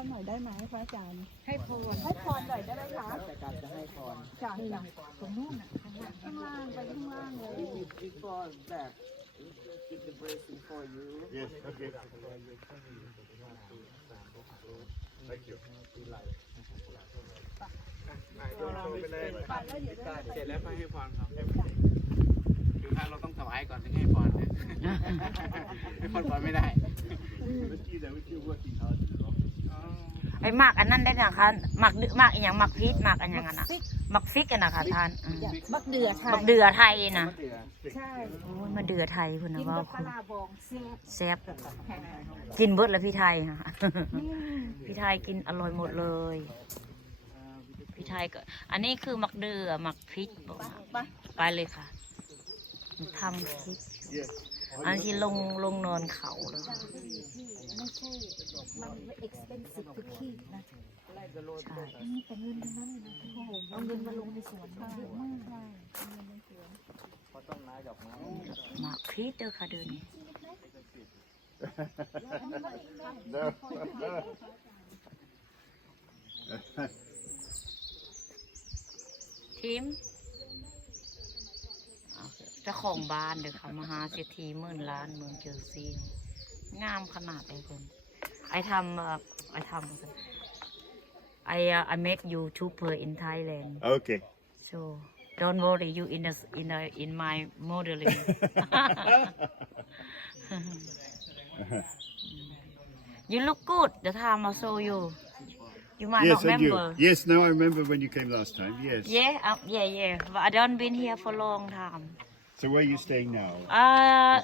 เขาหน่อยได้ไหมพระอาจารย์ ให้พรให้พรหน่อยได้ไหมคะราชการจะให้พรจ้ะจ้ะตรงนู้นน่ะข้างล่างข้างล่างไปข้างล่างเลย before that give the blessing for you Yes, okay. Thank you. ไปแล้วเดี๋ยวได้เสร็จแล้วก็ให้พรครับคือถ้าเราต้องถวายก่อนถึงให้พรนะให้พรก่อนไม่ได้ Let's see that we're working hard in the office. ไอ้หมักอันนั้นได้นะคะหมักดืหมักอหย่างหมักพริกหมักอันอย่างนั้นนะหมักฟิกกันนะคะทานอืมมักเดือไทหมัยกเดือไทยนะมะเดื่อใช่โอ้ยมาเดือไทยคุณนะกินว่ากับปคุลาณร้าบองแซ่บแซ่บกินเบิดแล้วพี่ไทยค่ะ พี่ไทยกินอร่อยหมดเลย พี่ไทยก็ อันนี้คือหมักเดือหมักพริกบอกว่าไปไปเลยค่ะทำพริก Yes. อันที่ลงลงนอนเขาเลยค่ะไม่ ใช่ มันไม่ expensive to keep นะใช่มีแต่เงินทั้งนั้นเลยนะโอ้โหเอาเงินมาลงในสวนเยอะมากใช่เอาเงินในสวนเพราต้นไม้าดอกไม้หมักพริกเด้อค่ะเดือนนี้ No. ทีมเจ้าของบ้านเด้อค่ะ มหาเศรษฐีหมื่นล้านเมืองเจอร์ซีย์ งามขนาดไหนคนไอทำเอ่อไอทำไอไอ make YouTuber in Thailand Okay. so don't worry you in the in the in my modeling you look good the time I saw you you might yes, not and you. remember Yes, no, I remember when you came last time. Yes. Yeah, uh, yeah, yeah. But I don't been here for long time. So where are you staying now? Uh,